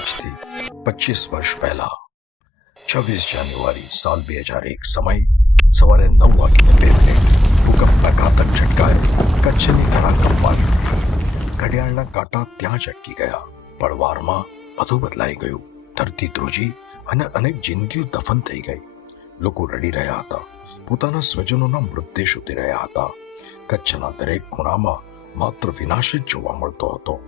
આજથી 25 વર્ષ પહેલા 26 જાન્યુઆરી સાલ 2001 સમય સવારે 9:02 ભૂકંપના ઘાતક ઝટકાએ કચ્છની ધરા કંપાવી દીધી. ઘડિયાળના કાંટા ત્યાં જ અટકી ગયા. પળવારમાં બધું બદલાઈ ગયું. ધરતી ધ્રુજી અને અનેક જિંદગીઓ દફન થઈ ગઈ. લોકો રડી રહ્યા હતા. પોતાના સ્વજનોના મૃતદેહ શોધી રહ્યા હતા. કચ્છના દરેક ખૂણામાં માત્ર વિનાશ જ જોવા મળતો હતો.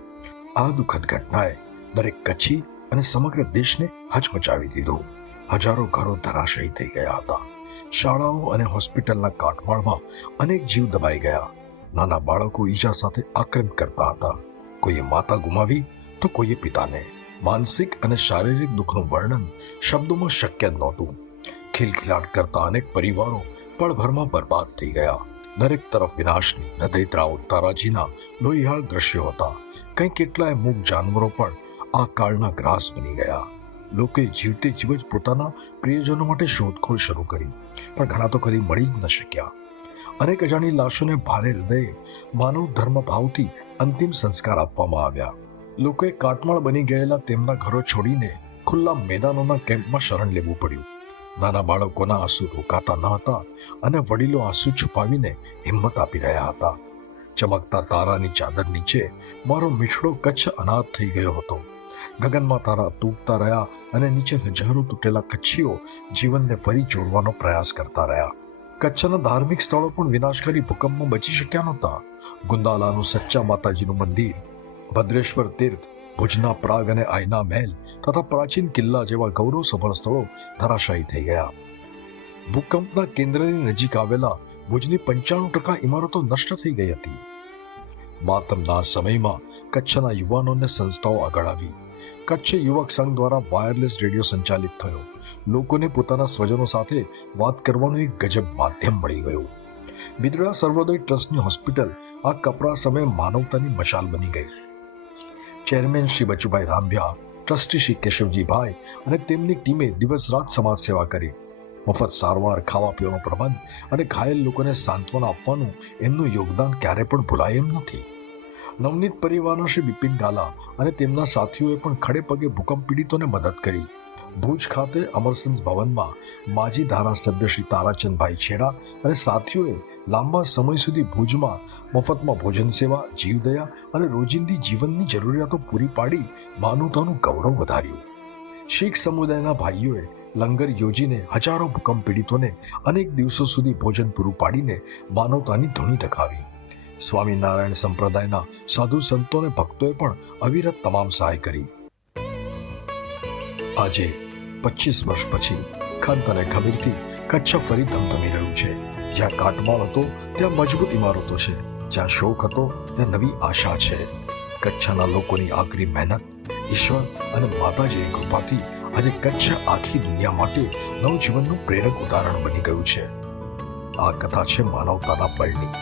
આ દુઃખદ ઘટનાએ દરેક કચ્છી અને સમગ્ર દેશને હચમચાવી દીધું. હજારો ઘરો ધરાશયી થઈ ગયા હતા. શાળાઓ અને હોસ્પિટલના કાટમાળમાં અનેક જીવ દબાઈ ગયા. નાના બાળકો ઈજા સાથે આક્રંદ કરતા હતા. કોઈએ માતા ગુમાવી તો કોઈએ પિતાને. માનસિક અને શારીરિક દુઃખનું વર્ણન શબ્દોમાં શક્ય જ નહોતું. ખિલખિલાટ કરતા અનેક પરિવારો પળભરમાં બરબાદ થઈ ગયા. દરેક તરફ વિનાશની હૃદયદ્રાવક તારાજીના લોહીહાળ દ્રશ્યો હતા. કંઈ કેટલાય મૂક જાનવરો પણ આ કાળના ગ્રાસ બની ગયા. લોકોએ જીવતે જીવ જ પોતાના પ્રિયજનો માટે શોધખોળ શરૂ કરી, પણ ઘણા તો કદી મળી જ ન શક્યા. અનેક અજાણી લાશોને ભારે હૃદયે માનવ ધર્મ ભાવથી અંતિમ સંસ્કાર આપવામાં આવ્યા. લોકોએ કાટમાળ બની ગયેલા તેમના ઘરો છોડીને ખુલ્લા મેદાનોના કેમ્પમાં શરણ લેવું પડ્યું. નાના બાળકોના આંસુ રોકાતા ન હતા અને વડીલો આંસુ છુપાવીને હિંમત આપી રહ્યા હતા. ચમકતા તારાની ચાદર નીચે મારો મીઠડો કચ્છ અનાથ થઈ ગયો હતો. ગગનમાં તારા તૂટતા રહ્યા અને નીચે હજારો તૂટેલા કચ્છીઓ જીવનને ફરી જોડવાનો પ્રયાસ કરતા રહ્યા. કચ્છના ધાર્મિક સ્થળો પણ વિનાશકારી ભૂકંપમાં બચી શક્યા નહોતા. ગુંદાલાનું સચ્ચા માતાજીનું મંદિર, ભદ્રેશ્વર તીર્થ, ભુજના પ્રાગ અને આયના મહેલ તથા પ્રાચીન કિલ્લા જેવા ગૌરવસભર સ્થળો ધરાશાયી થઈ ગયા. ભૂકંપના કેન્દ્રની નજીક આવેલા ભુજની 95% ઇમારતો નષ્ટ થઈ ગઈ હતી. માતમના સમયમાં કચ્છના યુવાનોને સંસ્થાઓ આગળ આવી. કચ્છ યુવક સંઘ દ્વારા વાયરલેસ રેડિયો સંચાલિત થયો. લોકોને પોતાના સ્વજનો સાથે વાત કરવાનું એક ગજબ માધ્યમ મળી ગયું. બિદડા સર્વોદય ટ્રસ્ટની હોસ્પિટલ આ કપરા સમયે માનવતાની મશાલ બની ગઈ. ચેરમેન શ્રી બચુભાઈ રામભ્યા, ટ્રસ્ટી શ્રી કેશવજીભાઈ અને તેમની ટીમે દિવસ રાત સમાજ સેવા કરી. મફત સારવાર, ખાવા પીવાનો પ્રબંધ અને ઘાયલ લોકોને સાંત્વના આપવાનું એમનું યોગદાન ક્યારે પણ ભૂલાય એમ નથી. નવનીત પરિવારના શ્રી બિપિન ગાલા અને તેમના સાથીઓએ પણ ખડે પગે ભૂકંપ પીડિતોને મદદ કરી. ભુજ ખાતે અમરસન્સ ભવનમાં માજી ધારાસભ્ય શ્રી તારાચંદભાઈ છેડા અને સાથીઓએ લાંબા સમય સુધી ભુજમાં મફતમાં ભોજન સેવા, જીવદયા અને રોજિંદી જીવનની જરૂરિયાતો પૂરી પાડી માનવતાનું ગૌરવ વધાર્યું. શીખ સમુદાયના ભાઈઓએ લંગર યોજીને હજારો ભૂકંપ પીડિતોને અનેક દિવસો સુધી ભોજન પૂરું પાડીને માનવતાની ધૂણી ટકાવી. સ્વામિનારાયણ સંપ્રદાયના સાધુ સંતો અને ભક્તોએ પણ અવિરત તમામ સહાય કરી. આજે 25 વર્ષ પછી ખંત અને ખમીરથી કચ્છ ફરી ધમધમી રહ્યું છે. જ્યાં કાટમાળ હતો ત્યાં મજબૂત ઇમારતો છે. જ્યાં શોક હતો ત્યાં નવી આશા છે. કચ્છના લોકોની આકરી મહેનત, ઈશ્વર અને માતાજીની કૃપાથી આજે કચ્છ આખી દુનિયા માટે નવજીવનનું પ્રેરક ઉદાહરણ બની ગયું છે. આ કથા છે માનવતાના બળની,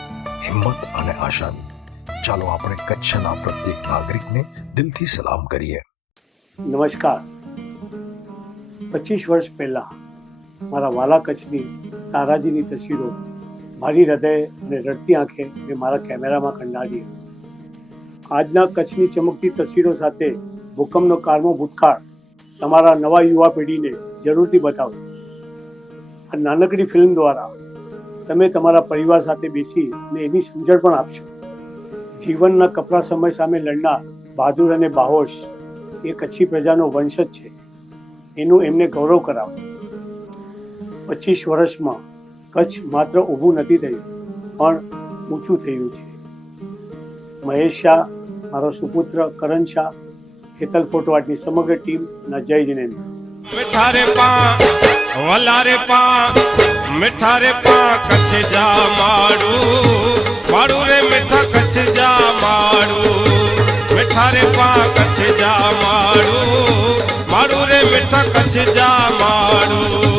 હિંમત અને આશાની. ચાલો આપણે કચ્છના પ્રત્યેક નાગરિકને દિલથી સલામ કરીએ. નમસ્કાર. 25 વર્ષ પહેલા મારા વાલા કચ્છની તારાજીની તસવીરો મારી હૃદય અને રડતી આંખે મેં મારા કેમેરામાં કંડારી. આજના કચ્છની ચમકતી તસવીરો સાથે ભૂકંપનો કાળમો ભૂતકાળ તમારા નવા યુવા પેઢીને જરૂરથી બતાવો. આ નાનકડી ફિલ્મ દ્વારા તમે તમારા પરિવાર સાથે બેસી અને એની સમજણ પણ આપશો. જીવનના કપરા સમય સામે લડનાર બહાદુર અને બાહોશ એ કચ્છી પ્રજાનો વંશ જ છે. એનું એમને ગૌરવ કરાવો. 25 વર્ષમાં કચ્છ માત્ર ઊભું નથી થયું, પણ ઊંચું થયું છે. મહેશ શાહ, મારો સુપુત્ર કરણ શાહ, હેતલ ફોટોઆર્ટની સમગ્ર ટીમ ના જય જિનેન્દ્ર. મિઠારે પા વલારે પા મિઠારે પા કચ્છ જા માડું માડું રે મીઠા કચ્છ જા માડું મિઠારે પા કચ્છ જા માડું માડું રે મીઠા કચ્છ જા માડું.